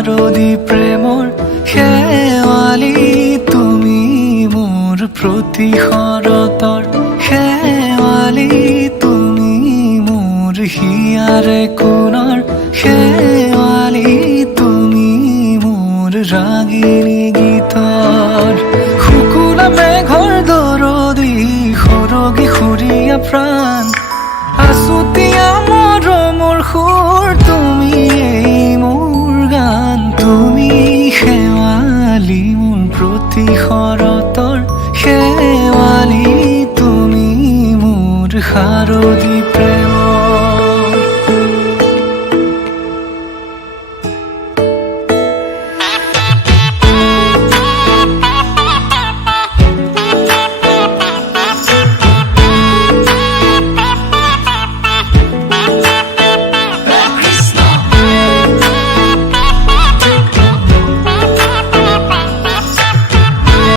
শাৰদী প্ৰেমৰ শেৱালি তুমি মোৰ প্ৰতি শৰতৰ শেৱালি তুমি মোৰ হিয়াৰে কোণৰ শেৱালি তুমি মোৰ ৰাগিনী গীতৰ শুকুলা মেঘৰ দৰদী সৰগী সুৰীয়া প্ৰাণ আছুতীয়া মৰমৰ সুৰ তুমি মোৰ গান তুমি শেৱালি মোৰ প্ৰতি শৰতৰ শেৱালি তুমি মোৰ শাৰদী প্ৰেমৰ